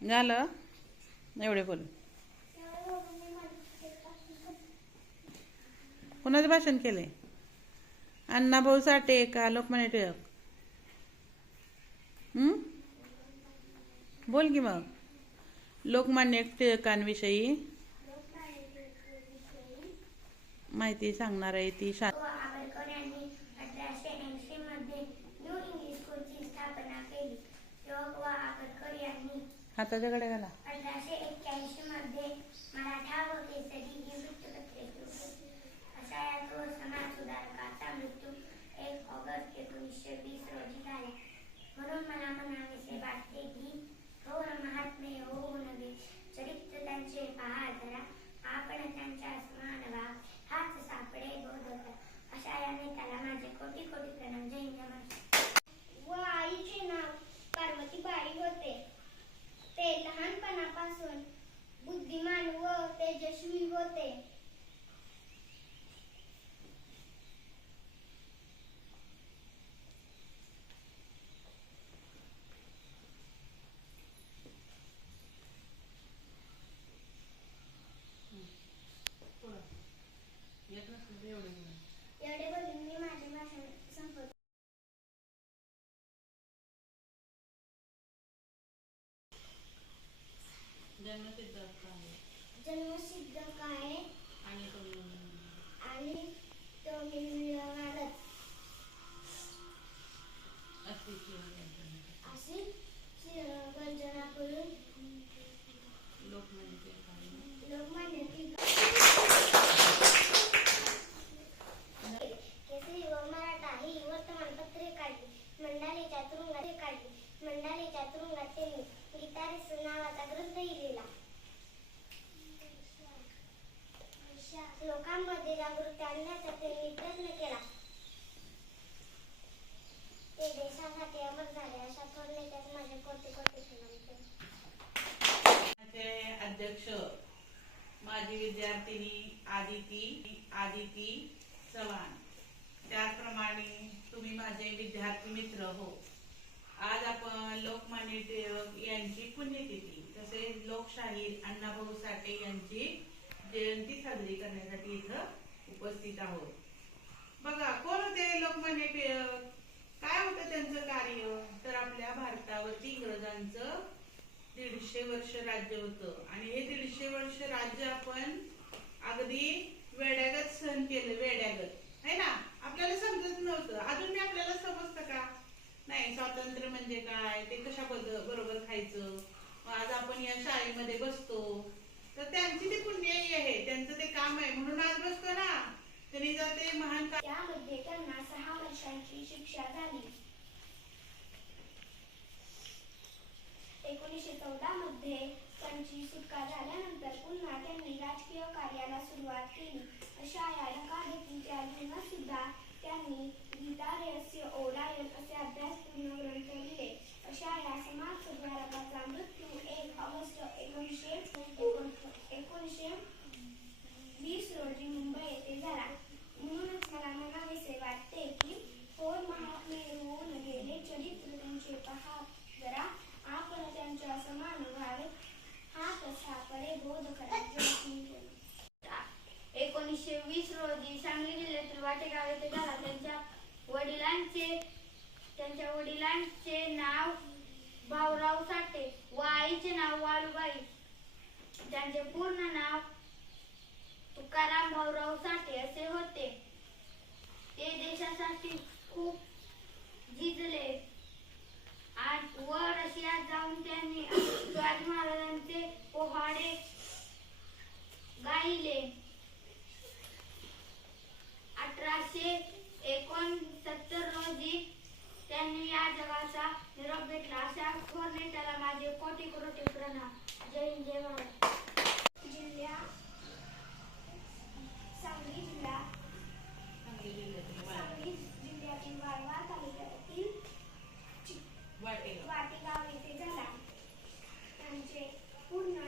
झालं? एवढे बोल. कोणाचं भाषण केले अण्णाभाऊ साठे का लोकमान्य टिळक? बोल की मग. लोकमान्य टिळकांविषयी माहिती सांगणार आहे ती शा व आंबेडकर यांनी अठराशे ऐंशी मध्ये न्यू इंग्लिश स्कूलची स्थापना केली टिळक व आंबेडकर यांनी घाला. अठराशे एक्क्याऐंशी मध्ये मराठा व केसरी ही या थोर समाज सुधारकाचा मृत्यू एक ऑगस्ट एकोणीसशे वीस रोजी झाला. म्हणून मला म्हणावेसे वाटते की थोर महात्मे हो नये चरित्र त्यांचे पहा जरा. आपण त्यांच्या स्मरण व्हा. हाच सापडे बोध होता अशा या नेत्याला माझे कोटी कोटी प्रणाम जय हिंद महाराष्ट्र. व आईचे नाव पार्वतीबाई होते ते लहानपणापासून बुद्धिमान व तेजस्वी होते एवढे बोलून मी माझे भाषण संपवते जन्मसिद्ध काय आणि तो मी मिळवणारच अशी गर्जना करून लोकमान्य टिळक केसरी व मराठा ही वर्तमानपत्रे काढली मंडालेच्या तुरुंगात काढली मंडालेच्या तुरुंगात त्यांनी गीतारस नावाचा ग्रंथही लिहिला लोकांमध्ये जागृती आणण्याचा मी प्रयत्न केला. ते देशासाठी अमर झाले अशा थोर नेत्यात माझे कोटी कोटी प्रणाम अध्यक्ष माझी विद्यार्थिनी आदिती आदिती चव्हाण. त्याचप्रमाणे तुम्ही माझे विद्यार्थी मित्र हो. आज आपण लोकमान्य टिळक यांची पुण्यतिथी तसेच लोकशाहीर अण्णाभाऊ साठे यांची जयंती साजरी करण्यासाठी इथं उपस्थित आहोत. बघा कोण होते लोकमान्य टिळक काय होतं त्यांचं कार्य? तर आपल्या भारतावरती इंग्रजांचं दीडशे वर्ष राज्य होतं. आणि हे दीडशे वर्ष राज्य आपण अगदी वेड्यागत सहन केलं वेड्यागत. है ना? आपल्याला समजत नव्हतं. अजून मी आपल्याला समजतं का? नाही स्वातंत्र्य म्हणजे काय? ते कशा बद- बरोबर खायचं? आज आपण या शाळेमध्ये बसतो. तर त्यांची ती पुण्याई आहे त्यांचं ते काम आहे. म्हणून आज बसतो ना त्यांनी जर ते महान त्यामध्ये त्यांना सहा वर्षांची शिक्षा झाली. एकोणीसशे चौदा मध्ये त्यांची सुटका झाल्यानंतर पुन्हा त्यांनी राजकीय कार्याला सुरुवात केली. अशा या धकाधकीच्या जीवनात सुद्धा त्यांनी गीता रहस्य ओरायन असे अभ्यासपूर्ण ग्रंथ लिहिले अशा या समाज सुधारकाचा मृत्यू एक ऑगस्ट एकोणीसशे एकोणतीस एकोणीसशे वीस रोजी मुंबई येथे झाला म्हणूनच मला म्हणावेसे वाटते की थोर महात्मे होऊन गेले चरित्र त्यांचे पहा जरा आपण त्यांच्या समान व्हावे हा कसा पडे बोध करायचा एकोणीसशे वीस रोजी सांगली जिल्ह्यातील वाटेगाव येथे झाला त्यांच्या वडिलांचे त्यांच्या वडिलांचे नाव भाऊराव साठे व आईचे नाव वाळूबाई. त्यांचे पूर्ण नाव तुकाराम भाऊराव साठे असे होते. ते देशासाठी खूप झिजले आणि व रशियात जाऊन त्यांनी शिवाजी महाराजांचे पोहाडे गायले. अठराशे एकोणसत्तर रोजी त्यांनी या जगाचा निरोप घेतला. अशा थोर नेत्याला माझे कोटी कोटी प्रणाम. जय हिंद जय महाराज जिल्ह्या सांगली जिल्हा सांगली जिल्ह्यातील वाळवा तालुक्यातील वाटेगाव. येथे झाला. त्यांचे पूर्ण